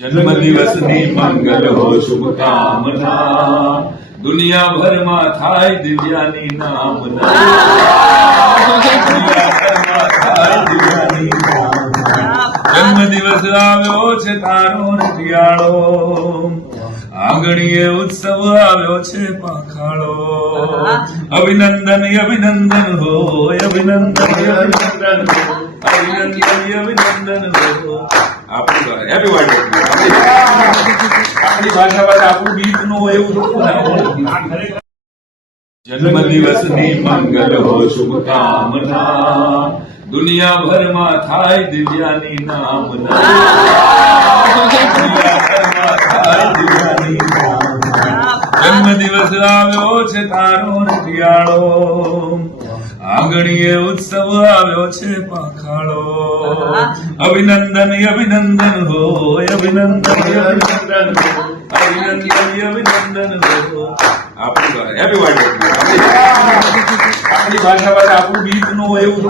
જન્મદિવસની મંગલ હો શુભકામના, દુનિયાભરમાં થાય દિવ્યાની નામના. દુનિયાભરમાં થાય દિવ્યાની નામના. જન્મદિવસ આવ્યો છે તારો રતિયાળો, આંગણીએ ઉત્સવ આવ્યો છે પાંખાળો. અભિનંદન અભિનંદન હો, અભિનંદન અભિનંદન હો, અભિનંદન અભિનંદન હો. આપણું હેપી બર્થડે. આપણી ભાષામાં આપણું ગીતનું એવું જન્મદિવસની મંગલ હો શુભકામના, દુનિયાભરમાં થાય દિવ્યાની નામના. દુનિયાભરમાં થાય દિવ્યાની નામના. જન્મદિવસ આવ્યો છે તારો રતિયાળો, આંગણીએ ઉત્સવ આવ્યો છે પાંખાળો. અભિનંદન અભિનંદન હો, અભિનંદન અભિનંદન હો, અભિનંદન અભિનંદન હો. આપણું હેપી બર્થડે. આપણી ભાષામાં આપણું ગીતનું એવું